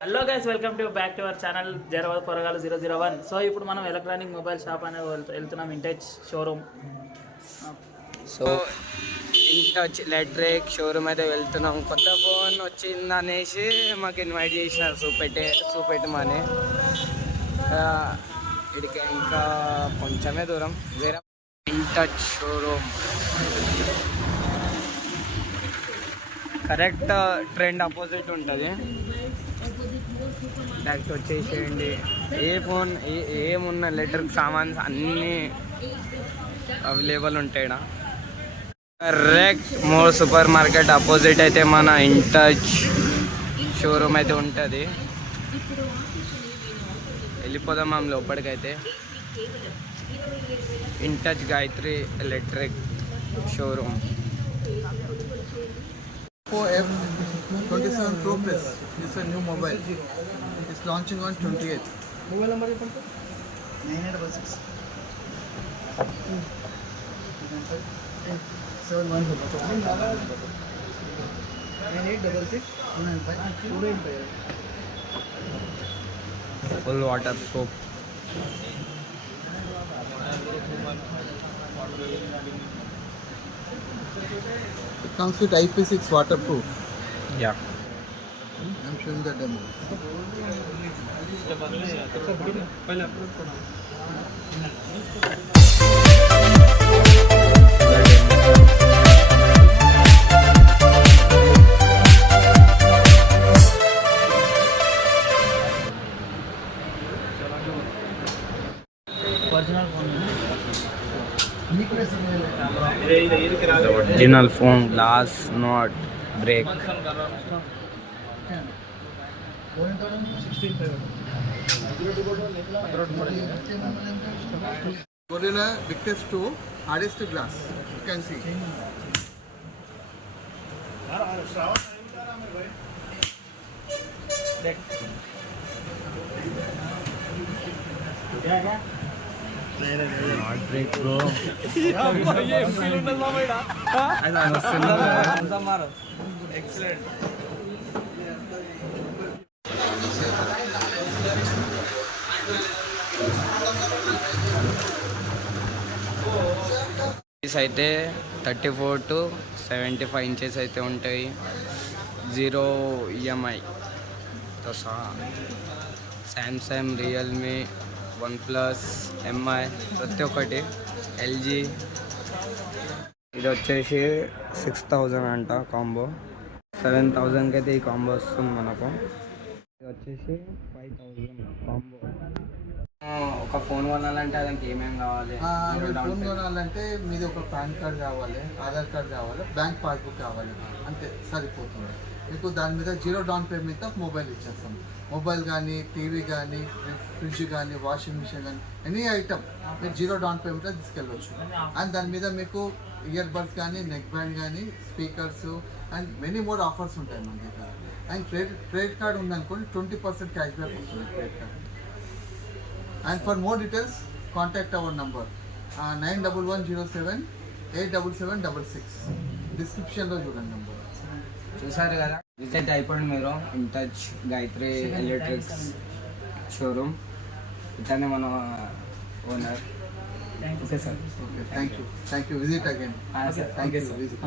Hello guys, welcome back to our channel జరవద పొరగాలు 001. So ఇప్పుడు మనం ఎలక్ట్రానిక్ మొబైల్ షాప్ అనే వెళ్తున్నాం, intouch showroom. So intouch electric showroom అయితే వెళ్తున్నాం. కొత్త ఫోన్ వచ్చింది అనేసి మాకు ఇన్వైట్ చేసినారు చూపెట్టమని. ఇక్కడికి ఇంకా కొంచెమే దూరం వేరే intouch showroom. Correct trend opposite ఉంటుంది. డైరెక్ట్ వచ్చేసేయండి. ఏ ఫోన్ ఏమున్న ఎలక్ట్రిక్ సామాన్స్ అన్నీ అవైలబుల్ ఉంటాయి. Correct more super market opposite అయితే మన ఇంటచ్ షోరూమ్ అయితే ఉంటుంది. వెళ్ళిపోదాం మనం లోపలికైతే. Intouch Gayatri electric showroom. Oppo F27 Pro Plus is a new mobile. It's launching on 28th. Mobile number చెప్పండి. 9866 full water soap. It comes with IP6 waterproof. Yeah I'm showing the demo. Original phone. Original phone, glass not break. Gorilla Victus 2 hardest glass. You can see. Not break bro. అయితే 34 to 75 ఇంచెస్ అయితే ఉంటాయి. 0 EMIతో సహా. Samsung, Realme, OnePlus, MI ప్రతి ఒక్కటి. ఎల్జీ. ఇది వచ్చేసి 6000 అంట కాంబో. 7000కి అయితే ఈ కాంబో వస్తుంది మనకు. ఇది వచ్చేసి 5000 కాంబో. ఒక ఫోన్ కొనాలంటే దానికి ఏమేమి కావాలి? మీరు ఫోన్ కొనాలంటే మీది ఒక పాన్ కార్డ్ కావాలి, ఆధార్ కార్డ్ కావాలి, బ్యాంక్ పాస్బుక్ కావాలి, అంతే సరిపోతుంది. మీకు దాని మీద 0 డౌన్ పేమెంట్ మొబైల్ ఇచ్చేస్తాం. మొబైల్ కానీ, టీవీ కానీ, ఫ్రిడ్జ్ కానీ, వాషింగ్ మిషన్ కానీ, ఎనీ ఐటమ్ మీరు 0 డౌన్ పేమెంట్ తీసుకెళ్ళవచ్చు. అండ్ దాని మీద మీకు ఇయర్ బడ్స్ కానీ, నెక్ బ్యాండ్ కానీ, speakers and many more offers ఉంటాయి మన దగ్గర. అండ్ క్రెడిట్ కార్డ్ ఉందనుకోండి 20% క్యాష్ బ్యాక్ వస్తుంది credit card. And for more details, contact our number 911107 డిస్క్రిప్షన్లో చూడండి నెంబర్. చూసారు కదా, విజిట్ అయిపోయింది మీరు ఇంటచ్ గాయత్రి ఎలక్ట్రిక్స్ షోరూమ్. ఇతనే మన owner. Okay sir. Okay, thank you. Visit again. Thank you sir. Visit.